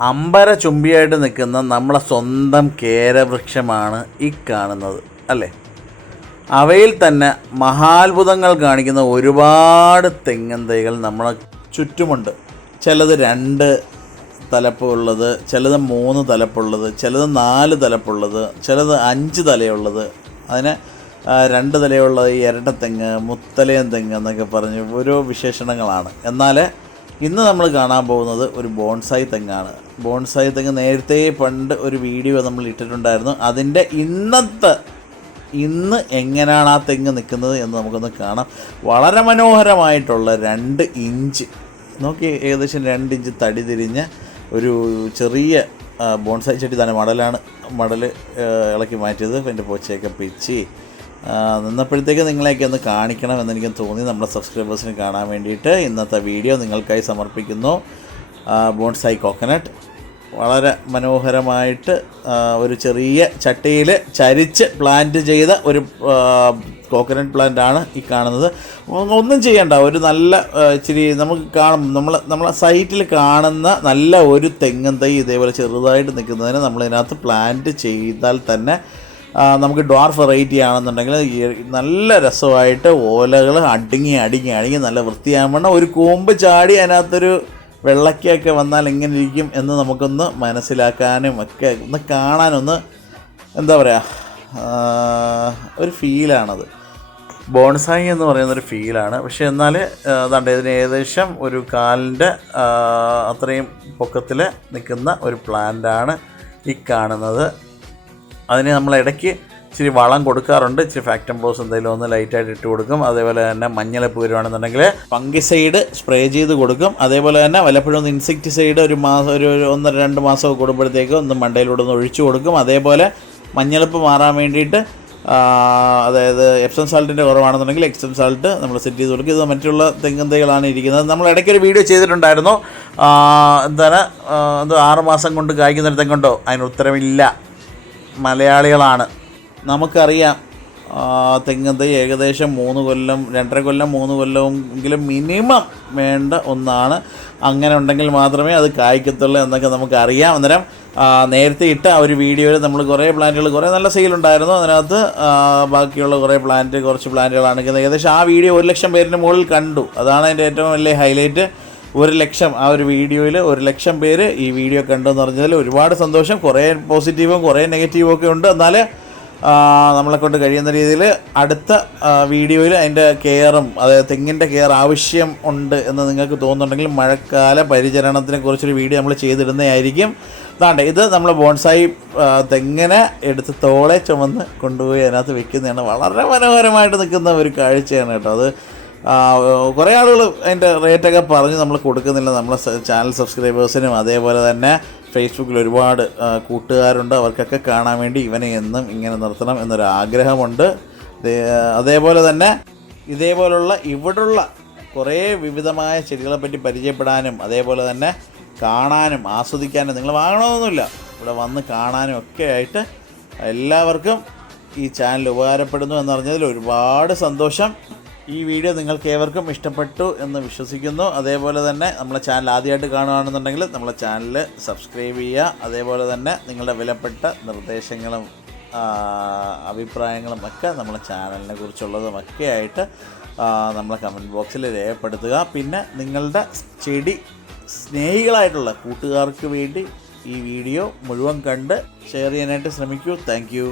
അമ്പര ചുംബിയായിട്ട് നിൽക്കുന്ന നമ്മളെ സ്വന്തം കേരവൃക്ഷമാണ് ഈ കാണുന്നത് അല്ലേ. അവയിൽ തന്നെ മഹാത്ഭുതങ്ങൾ കാണിക്കുന്ന ഒരുപാട് തെങ്ങിൻ തൈകൾ നമ്മളെ ചുറ്റുമുണ്ട്. ചിലത് 2 തലപ്പുള്ളത്, ചിലത് 3 തലപ്പുള്ളത്, ചിലത് 4 തലപ്പുള്ളത്, ചിലത് 5 തലയുള്ളത്, അതിന് 2 തലയുള്ളത് ഇരട്ടത്തെങ്ങ്, മുത്തലയൻ തെങ്ങ് എന്നൊക്കെ പറഞ്ഞ് ഓരോ വിശേഷണങ്ങളാണ്. എന്നാൽ ഇന്ന് നമ്മൾ കാണാൻ പോകുന്നത് ഒരു ബോൺസായി തെങ്ങാണ്. ബോൺസായി തെങ്ങ് നേരത്തെ പണ്ട് ഒരു വീഡിയോ നമ്മൾ ഇട്ടിട്ടുണ്ടായിരുന്നു. അതിൻ്റെ ഇന്ന് എങ്ങനെയാണ് ആ തെങ്ങ് നിൽക്കുന്നത് എന്ന് നമുക്കൊന്ന് കാണാം. വളരെ മനോഹരമായിട്ടുള്ള 2 ഇഞ്ച് നോക്കി, ഏകദേശം 2 ഇഞ്ച് തടി തിരിഞ്ഞ ഒരു ചെറിയ ബോൺസായി ചെടി തന്നെ. മടൽ ഇളക്കി മാറ്റിയത്, എൻ്റെ പോച്ചയൊക്കെ പിച്ചി നിന്നപ്പോഴത്തേക്ക് നിങ്ങളെയൊക്കെ ഒന്ന് കാണിക്കണം എന്നെനിക്ക് തോന്നി. നമ്മുടെ സബ്സ്ക്രൈബേഴ്സിന് കാണാൻ വേണ്ടിയിട്ട് ഇന്നത്തെ വീഡിയോ നിങ്ങൾക്കായി സമർപ്പിക്കുന്നു. ബോൺസായി കോക്കനട്ട് വളരെ മനോഹരമായിട്ട് ഒരു ചെറിയ ചട്ടിയിൽ ചരിച്ച് പ്ലാന്റ് ചെയ്ത ഒരു കോക്കനട്ട് പ്ലാന്റ് ആണ് ഈ കാണുന്നത്. ഒന്നും ചെയ്യണ്ട, ഒരു നല്ല ഇച്ചിരി നമുക്ക് നമ്മളെ സൈറ്റിൽ കാണുന്ന നല്ല ഒരു തെങ്ങൻ തൈ ഇതേപോലെ ചെറുതായിട്ട് നിൽക്കുന്നതിന് നമ്മളിതിനകത്ത് പ്ലാന്റ് ചെയ്താൽ തന്നെ നമുക്ക് ഡ്വാർഫ് വെറൈറ്റി ആണെന്നുണ്ടെങ്കിൽ നല്ല രസമായിട്ട് ഓലകൾ അടുങ്ങി നല്ല വൃത്തിയാവണം. ഒരു കൂമ്പ് ചാടി അതിനകത്തൊരു വെള്ളക്കൊക്കെ വന്നാൽ എങ്ങനെ ഇരിക്കും എന്ന് നമുക്കൊന്ന് മനസ്സിലാക്കാനും ഒക്കെ ഒന്ന് കാണാനൊന്ന് എന്താ പറയുക, ഒരു ഫീലാണത്. ബോൺസായി എന്ന് പറയുന്നൊരു ഫീലാണ്. പക്ഷേ എന്നാൽ അതാണ്ട് ഇതിന് ഏകദേശം ഒരു കാലിൻ്റെ അത്രയും പൊക്കത്തിൽ നിൽക്കുന്ന ഒരു പ്ലാന്റാണ് ഈ കാണുന്നത്. അതിന് നമ്മൾ ഇടയ്ക്ക് ഇച്ചിരി വളം കൊടുക്കാറുണ്ട്. ഇച്ചിരി ഫാക്ടംബോസ് എന്തെങ്കിലും ഒന്ന് ലൈറ്റായിട്ട് ഇട്ട് കൊടുക്കും. അതേപോലെ തന്നെ മഞ്ഞളിപ്പ് വരുവാണെന്നുണ്ടെങ്കിൽ ഫംഗിസൈഡ് സ്പ്രേ ചെയ്ത് കൊടുക്കും. അതേപോലെ തന്നെ വല്ലപ്പോഴും ഒന്ന് ഇൻസെക്ടിസൈഡ് ഒരു 1-2 മാസമൊക്കെ കൂടുമ്പോഴത്തേക്ക് ഒന്ന് മണ്ടയിലൂടെ ഒന്ന് ഒഴിച്ചു കൊടുക്കും. അതേപോലെ മഞ്ഞളിപ്പ് മാറാൻ വേണ്ടിയിട്ട് അതായത് എപ്സം സാൾട്ടിൻ്റെ കുറവാണെന്നുണ്ടെങ്കിൽ എക്സം സാൾട്ട് നമ്മൾ സെറ്റ് ചെയ്ത് കൊടുക്കും. ഇത് മറ്റുള്ള തെങ്ങിൻ തൈകളാണ് ഇരിക്കുന്നത്. നമ്മൾ ഇടയ്ക്കൊരു വീഡിയോ ചെയ്തിട്ടുണ്ടായിരുന്നു. എന്താണ് 6 മാസം കൊണ്ട് കായ്ക്കുന്നൊരു തെങ്ങുണ്ടോ? അതിന് ഉത്തരമില്ല. മലയാളികളാണ്, നമുക്കറിയാം. തെങ്ങിൻ തൈ ഏകദേശം 3 കൊല്ലം 2.5 കൊല്ലം 3 കൊല്ലമെങ്കിലും മിനിമം വേണ്ട ഒന്നാണ്. അങ്ങനെ ഉണ്ടെങ്കിൽ മാത്രമേ അത് കായ്ക്കത്തുള്ളൂ എന്നൊക്കെ നമുക്കറിയാം. അന്നേരം നേരത്തെ ഇട്ട ഒരു വീഡിയോയിൽ നമ്മൾ കുറേ പ്ലാന്റുകൾ കുറേ നല്ല സെയിലുണ്ടായിരുന്നു. അതിനകത്ത് ബാക്കിയുള്ള കുറച്ച് പ്ലാന്റുകളാണെങ്കിൽ ഏകദേശം ആ വീഡിയോ 1 ലക്ഷം പേരിന് മുകളിൽ കണ്ടു. അതാണ് അതിൻ്റെ ഏറ്റവും വലിയ ഹൈലൈറ്റ്. 1 ലക്ഷം, ആ ഒരു വീഡിയോയിൽ 1 ലക്ഷം പേര് ഈ വീഡിയോ കണ്ടെന്ന് പറഞ്ഞതിൽ ഒരുപാട് സന്തോഷം. കുറേ പോസിറ്റീവും കുറേ നെഗറ്റീവും ഒക്കെ ഉണ്ട്. എന്നാൽ നമ്മളെക്കൊണ്ട് കഴിയുന്ന രീതിയിൽ അടുത്ത വീഡിയോയിൽ അതിൻ്റെ കെയറും, അതായത് തെങ്ങിൻ്റെ കെയർ ആവശ്യം ഉണ്ട് എന്ന് നിങ്ങൾക്ക് തോന്നുന്നുണ്ടെങ്കിൽ മഴക്കാല പരിചരണത്തിനെ കുറിച്ചൊരു വീഡിയോ നമ്മൾ ചെയ്തിടുന്നതായിരിക്കും. അതാണ്ട് ഇത് നമ്മൾ ബോൺസായി തെങ്ങിനെ എടുത്ത് തോളെ ചുമന്ന് കൊണ്ടുപോയി അതിനകത്ത് വെക്കുന്നതാണ്. വളരെ മനോഹരമായിട്ട് നിൽക്കുന്ന ഒരു കാഴ്ചയാണ് കേട്ടോ അത്. കുറേ ആളുകൾ അതിൻ്റെ റേറ്റൊക്കെ പറഞ്ഞ് നമ്മൾ കൊടുക്കുന്നില്ല. നമ്മളെ ചാനൽ സബ്സ്ക്രൈബേഴ്സിനും അതേപോലെ തന്നെ ഫേസ്ബുക്കിൽ ഒരുപാട് കൂട്ടുകാരുണ്ട്. അവർക്കൊക്കെ കാണാൻ വേണ്ടി ഇവനെ എന്നും ഇങ്ങനെ നിർത്തണം എന്നൊരാഗ്രഹമുണ്ട്. അതേപോലെ തന്നെ ഇതേപോലുള്ള ഇവിടുള്ള കുറേ വിവിധമായ ചെടികളെപ്പറ്റി പരിചയപ്പെടാനും അതേപോലെ തന്നെ കാണാനും ആസ്വദിക്കാനും, നിങ്ങൾ വാങ്ങണമെന്നൊന്നുമില്ല, ഇവിടെ വന്ന് കാണാനും ഒക്കെ ആയിട്ട് എല്ലാവർക്കും ഈ ചാനൽ ഉപകാരപ്പെടുന്നു എന്നറിഞ്ഞതിൽ ഒരുപാട് സന്തോഷം. ഈ വീഡിയോ നിങ്ങൾക്ക് ഏവർക്കും ഇഷ്ടപ്പെട്ടു എന്ന് വിശ്വസിക്കുന്നു. അതേപോലെ തന്നെ നമ്മളെ ചാനൽ ആദ്യമായിട്ട് കാണുകയാണെന്നുണ്ടെങ്കിൽ നമ്മളെ ചാനൽ സബ്സ്ക്രൈബ് ചെയ്യുക. അതേപോലെ തന്നെ നിങ്ങളുടെ വിലപ്പെട്ട നിർദ്ദേശങ്ങളും അഭിപ്രായങ്ങളും ഒക്കെ നമ്മളെ ചാനലിനെ കുറിച്ചുള്ളതും ഒക്കെ ആയിട്ട് നമ്മളെ കമൻറ്റ് ബോക്സിൽ രേഖപ്പെടുത്തുക. പിന്നെ നിങ്ങളുടെ ചെടി സ്നേഹികളായിട്ടുള്ള കൂട്ടുകാർക്ക് വേണ്ടി ഈ വീഡിയോ മുഴുവൻ കണ്ട് ഷെയർ ചെയ്യാനായിട്ട് ശ്രമിക്കൂ. Thank you.